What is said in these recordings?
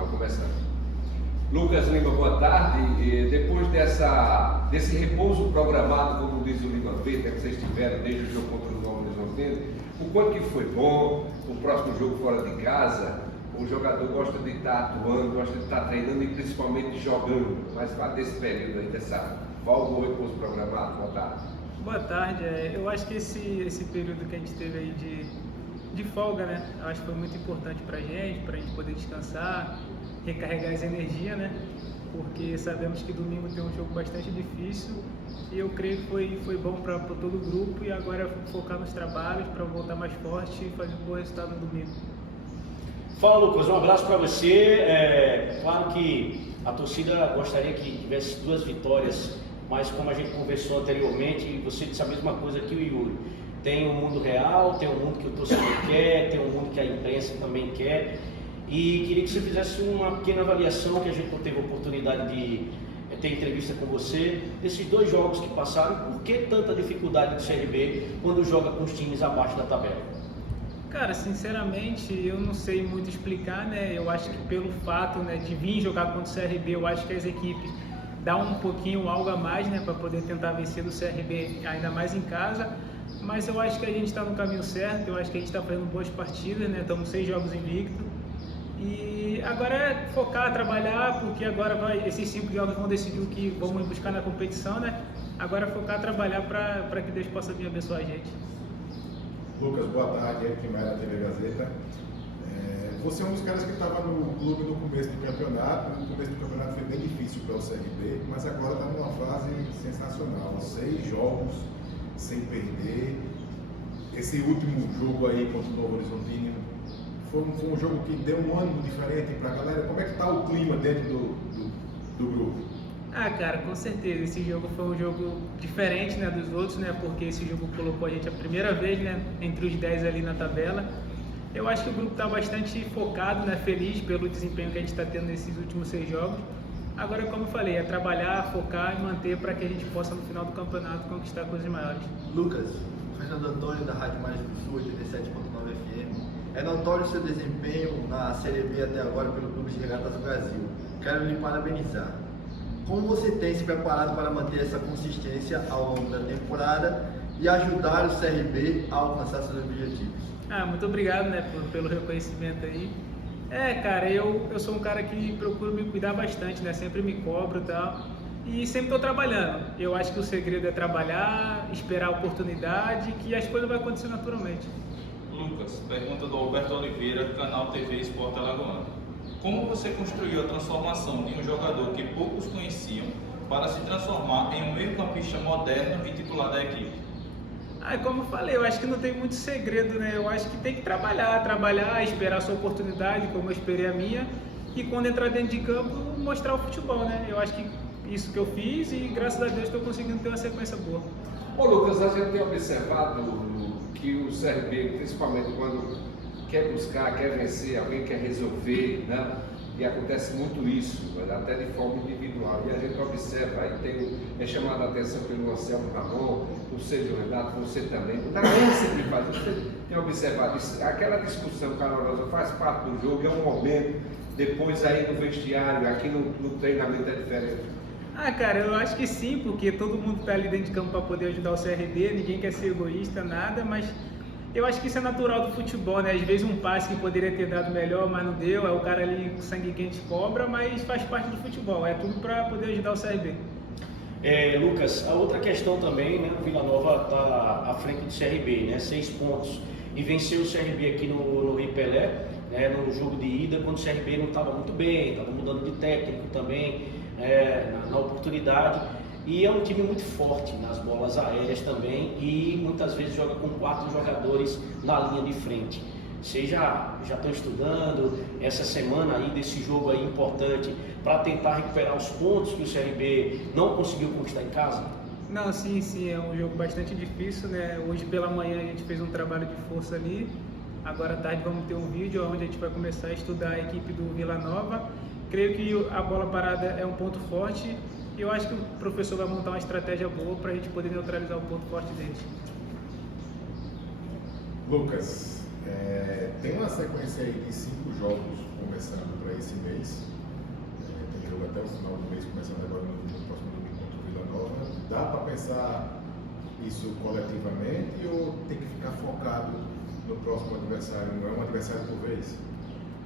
jornal começando. Lucas Lima, boa tarde. E depois desse repouso programado, como diz o Lima Verde, que vocês tiveram desde o jogo contra o Novo Horizontino, o quanto que foi bom, o próximo jogo fora de casa, o jogador gosta de estar atuando, gosta de estar treinando e principalmente jogando, mas vai desse período aí, dessa volta do repouso programado. Boa tarde. Boa tarde. Eu acho que esse período que a gente teve aí de folga, né? Eu acho que foi muito importante pra gente poder descansar, recarregar as energias, né? Porque sabemos que domingo tem um jogo bastante difícil e eu creio que foi bom para todo o grupo e agora focar nos trabalhos para voltar mais forte e fazer um bom resultado no domingo. Fala, Lucas, um abraço para você. Claro que a torcida gostaria que tivesse 2 vitórias, mas como a gente conversou anteriormente, você disse a mesma coisa que o Yuri. Tem um mundo real, tem um mundo que o torcedor quer, tem um mundo que a imprensa também quer. E queria que você fizesse uma pequena avaliação, que a gente não teve oportunidade de ter entrevista com você, desses 2 jogos que passaram. Por que tanta dificuldade do CRB quando joga com os times abaixo da tabela? Cara, sinceramente, eu não sei muito explicar, né? Eu acho que pelo fato, né, de vir jogar contra o CRB, eu acho que as equipes dão um pouquinho algo a mais, né, para poder tentar vencer do CRB, ainda mais em casa. Mas eu acho que a gente está no caminho certo, eu acho que a gente está fazendo boas partidas, né? Estamos 6 jogos invictos. E agora é focar, trabalhar, porque agora esses 5 jogos vão decidir o que vamos buscar na competição, né? Agora é focar, trabalhar para que Deus possa vir abençoar a gente. Lucas, boa tarde, Eric Maia da TV Gazeta. Você é um dos caras que estava no clube no começo do campeonato. No começo do campeonato foi bem difícil para o CRB, mas agora está numa fase sensacional. 6 jogos sem perder. Esse último jogo aí contra o Novo Horizontino foi um jogo que deu um ânimo diferente para a galera. Como é que está o clima dentro do grupo? Ah, cara, com certeza. Esse jogo foi um jogo diferente, né, dos outros, né, porque esse jogo colocou a gente a primeira vez, né, entre os 10 ali na tabela. Eu acho que o grupo está bastante focado, né, feliz pelo desempenho que a gente está tendo nesses últimos 6 jogos. Agora, como eu falei, é trabalhar, focar e manter para que a gente possa, no final do campeonato, conquistar coisas maiores. Lucas, Fernando Antônio, da Rádio Mais do Sul, 87.9 FM. É notório o seu desempenho na Série B até agora pelo Clube de Regatas do Brasil. Quero lhe parabenizar. Como você tem se preparado para manter essa consistência ao longo da temporada e ajudar o CRB a alcançar seus objetivos? Muito obrigado, né, pelo reconhecimento aí. Cara, eu sou um cara que procuro me cuidar bastante, né, sempre me cobro e tal, e sempre estou trabalhando. Eu acho que o segredo é trabalhar, esperar a oportunidade, que as coisas vão acontecer naturalmente. Lucas, pergunta do Alberto Oliveira, canal TV Esporte Alagoano. Como você construiu a transformação de um jogador que poucos conheciam para se transformar em um meio-campista moderno e titular da equipe? Como eu falei, eu acho que não tem muito segredo, né? Eu acho que tem que trabalhar, esperar a sua oportunidade, como eu esperei a minha, e quando entrar dentro de campo, mostrar o futebol, né? Eu acho que isso que eu fiz e graças a Deus estou conseguindo ter uma sequência boa. Ô Lucas, a gente tem observado que o CRB, principalmente quando quer buscar, quer vencer, alguém quer resolver, né? E acontece muito isso, até de forma individual. E a gente observa, aí é chamado a atenção pelo Anselmo Ramon, o Sérgio Renato, você também. Também sempre faz, você tem observado isso. Aquela discussão calorosa faz parte do jogo, é um momento, depois aí no vestiário, aqui no treinamento é diferente. Cara, eu acho que sim, porque todo mundo está ali dentro de campo para poder ajudar o CRB, ninguém quer ser egoísta, nada, mas eu acho que isso é natural do futebol, né? Às vezes um passe que poderia ter dado melhor, mas não deu, é o cara ali com sangue quente cobra, mas faz parte do futebol, é tudo para poder ajudar o CRB. Lucas, a outra questão também, né? O Vila Nova está à frente do CRB, né? 6 pontos, e venceu o CRB aqui no Rei Pelé, né? No jogo de ida, quando o CRB não estava muito bem, estava mudando de técnico também, na oportunidade. E é um time muito forte nas bolas aéreas também e muitas vezes joga com 4 jogadores na linha de frente. Vocês já estão estudando essa semana aí desse jogo aí importante para tentar recuperar os pontos que o CRB não conseguiu conquistar em casa? Não, sim, é um jogo bastante difícil, né? Hoje pela manhã a gente fez um trabalho de força ali, agora à tarde vamos ter um vídeo onde a gente vai começar a estudar a equipe do Vila Nova. Creio que a bola parada é um ponto forte e eu acho que o professor vai montar uma estratégia boa para a gente poder neutralizar o ponto forte deles. Lucas, Tem uma sequência aí de 5 jogos começando para esse mês. Tem jogo até o final do mês, começando agora no próximo domingo contra o Vila Nova. Dá para pensar isso coletivamente ou tem que ficar focado no próximo adversário? Não é um adversário por vez?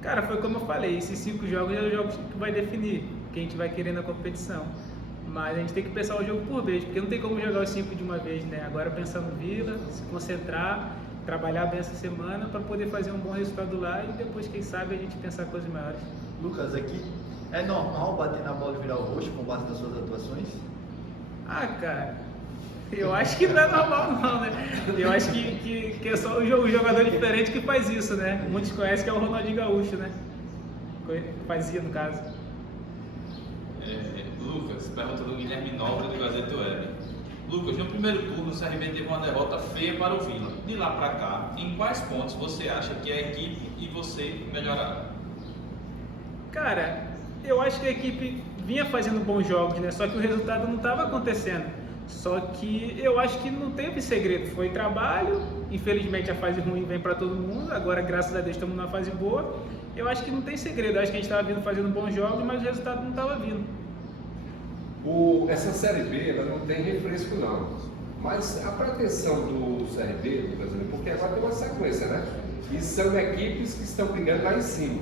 Cara, foi como eu falei, esses 5 jogos é os jogos que vai definir quem a gente vai querer na competição. Mas a gente tem que pensar o jogo por vez, porque não tem como jogar os 5 de uma vez, né? Agora pensar no Vila, se concentrar, trabalhar bem essa semana para poder fazer um bom resultado lá e depois, quem sabe, a gente pensar coisas maiores. Lucas, aqui é normal bater na bola e virar o roxo com base nas suas atuações? Ah, cara, eu acho que não é normal não, né? Eu acho que é só o jogador diferente que faz isso, né? Muitos conhecem que é o Ronaldinho Gaúcho, né? Fazia, no caso. Lucas, pergunta do Guilherme Nobre do Gazeta Web. Lucas, no primeiro turno o CRB teve uma derrota feia para o Vila. De lá para cá, em quais pontos você acha que a equipe e você melhoraram? Cara, eu acho que a equipe vinha fazendo bons jogos, né? Só que o resultado não estava acontecendo. Só que eu acho que não teve segredo, foi trabalho. Infelizmente a fase ruim vem para todo mundo. Agora, graças a Deus, estamos numa fase boa. Eu acho que não tem segredo. Eu acho que a gente estava vindo fazendo bons jogos, mas o resultado não estava vindo. Essa Série B ela não tem refresco não, mas a pretensão do CRB, por exemplo, porque agora tem uma sequência, né? E são equipes que estão brigando lá em cima.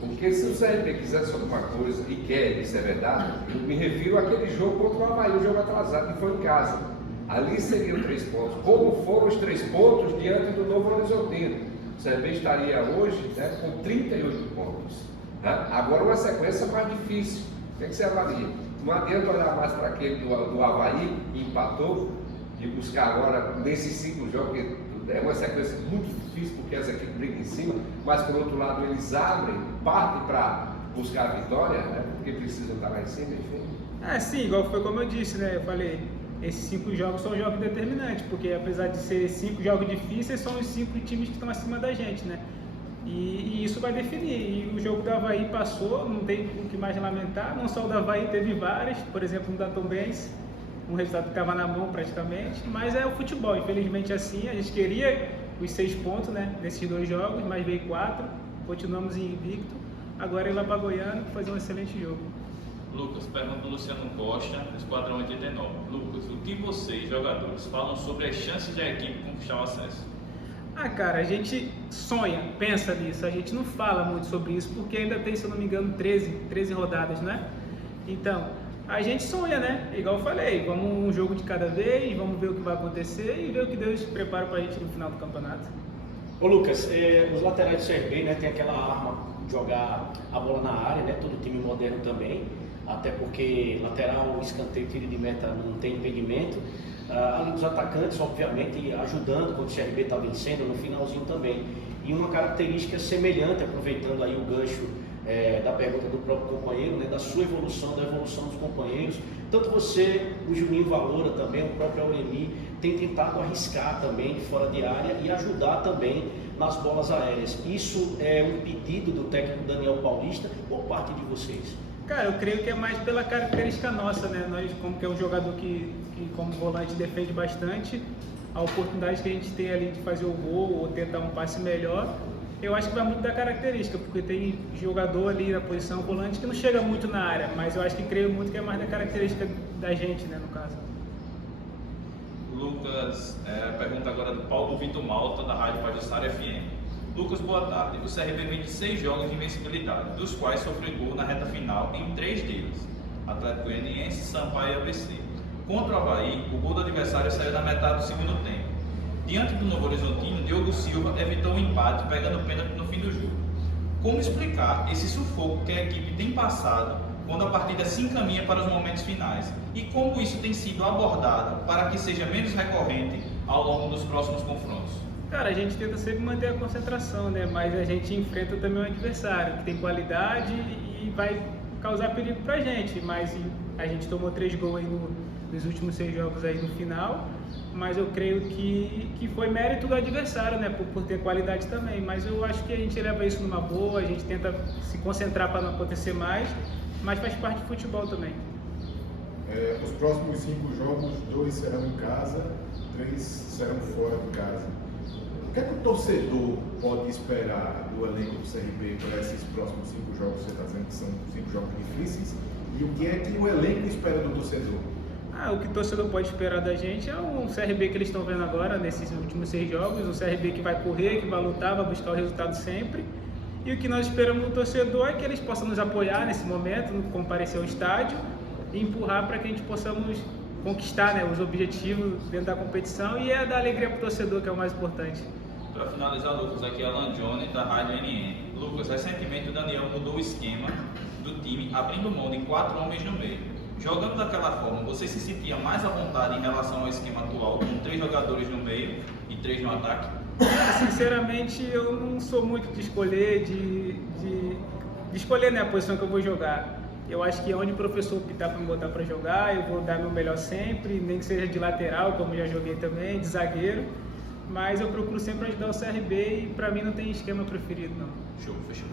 Porque se o CRB quisesse alguma coisa, e quer, isso é verdade, eu me refiro àquele jogo contra o Avaí, o jogo atrasado, que foi em casa. Ali seriam 3 pontos. Como foram os 3 pontos diante do Novo Horizontino? O CRB estaria hoje, né, com 38 pontos. Né? Agora uma sequência mais difícil. O que é que você avalia? Não adianta olhar mais para aquele do Avaí, que empatou, e buscar agora, nesses 5 jogos, que é uma sequência muito difícil, porque as equipes brigam em cima, mas por outro lado eles abrem, partem para buscar a vitória, né? Porque precisam estar lá em cima, enfim. Sim, igual foi como eu disse, né? Eu falei, esses 5 jogos são jogos determinantes, porque apesar de ser 5 jogos difíceis, são os 5 times que estão acima da gente, né? E isso vai definir. E o jogo do Avaí passou, não tem o que mais lamentar. Não só o do Avaí, teve vários, por exemplo, no da Tombense, um resultado que estava na mão praticamente, mas é o futebol, infelizmente assim. A gente queria os 6 pontos, né, nesses 2 jogos, mas veio 4, continuamos invicto. Agora ir lá para Goiânia fazer um excelente jogo. Lucas, pergunta do Luciano Costa, do Esquadrão 89. Lucas, o que vocês, jogadores, falam sobre as chances da equipe conquistar o acesso? Cara, a gente sonha, pensa nisso, a gente não fala muito sobre isso, porque ainda tem, se eu não me engano, 13 rodadas, né? Então, a gente sonha, né? Igual eu falei, vamos um jogo de cada vez, vamos ver o que vai acontecer e ver o que Deus prepara pra gente no final do campeonato. Ô Lucas, os laterais do CRB, né, tem aquela arma de jogar a bola na área, né? Todo time moderno também, até porque lateral, escanteio, tiro de meta não tem impedimento. Além dos atacantes, obviamente, ajudando quando o CRB está vencendo, no finalzinho também. E uma característica semelhante, aproveitando aí o gancho da pergunta do próprio companheiro, né, da sua evolução, da evolução dos companheiros. Tanto você, o Juninho Valora também, o próprio Aureli, tem tentado arriscar também de fora de área e ajudar também nas bolas aéreas. Isso é um pedido do técnico Daniel Paulista ou parte de vocês? Cara, eu creio que é mais pela característica nossa, né? Nós, como que é um jogador que como volante defende bastante, a oportunidade que a gente tem ali de fazer o gol ou tentar um passe melhor, eu acho que vai muito da característica, porque tem jogador ali na posição volante que não chega muito na área, mas eu acho que creio muito que é mais da característica da gente, né, no caso. Lucas, pergunta agora do Paulo Vitor Malta, da Rádio Pajuçara FM. Lucas, boa tarde. O CRB vem de 6 jogos de invencibilidade, dos quais sofreu gol na reta final em 3 deles. Atlético Goianiense, Sampaio e ABC. Contra o Avaí, o gol do adversário saiu na metade do segundo tempo. Diante do Novo Horizontino, Diogo Silva evitou um empate, pegando pênalti no fim do jogo. Como explicar esse sufoco que a equipe tem passado quando a partida se encaminha para os momentos finais? E como isso tem sido abordado para que seja menos recorrente ao longo dos próximos confrontos? Cara, a gente tenta sempre manter a concentração, né? Mas a gente enfrenta também um adversário que tem qualidade e vai causar perigo pra gente. Mas a gente tomou 3 gols aí nos últimos 6 jogos aí no final. Mas eu creio que foi mérito do adversário, né? Por ter qualidade também. Mas eu acho que a gente leva isso numa boa, a gente tenta se concentrar para não acontecer mais. Mas faz parte do futebol também. Os próximos 5 jogos, 2 serão em casa, 3 serão fora de casa. O que é que o torcedor pode esperar do elenco do CRB para esses próximos 5 jogos? Você está dizendo que são 5 jogos difíceis. E o que é que o elenco espera do torcedor? O que o torcedor pode esperar da gente é um CRB que eles estão vendo agora, nesses últimos 6 jogos, um CRB que vai correr, que vai lutar, vai buscar o resultado sempre. E o que nós esperamos do torcedor é que eles possam nos apoiar nesse momento, comparecer ao estádio e empurrar para que a gente possamos conquistar, né, os objetivos dentro da competição e é dar alegria para o torcedor, que é o mais importante. Para finalizar, Lucas, aqui é Alan Johnny da Rádio NN. Lucas, recentemente o Daniel mudou o esquema do time, abrindo mão de 4 homens no meio. Jogando daquela forma, você se sentia mais à vontade em relação ao esquema atual, com 3 jogadores no meio e 3 no ataque? Sinceramente, eu não sou muito de escolher, de escolher, né, a posição que eu vou jogar. Eu acho que onde o professor optar para me botar para jogar, eu vou dar meu melhor sempre, nem que seja de lateral, como já joguei também, de zagueiro. Mas eu procuro sempre ajudar o CRB e para mim não tem esquema preferido, não. Show, fechou.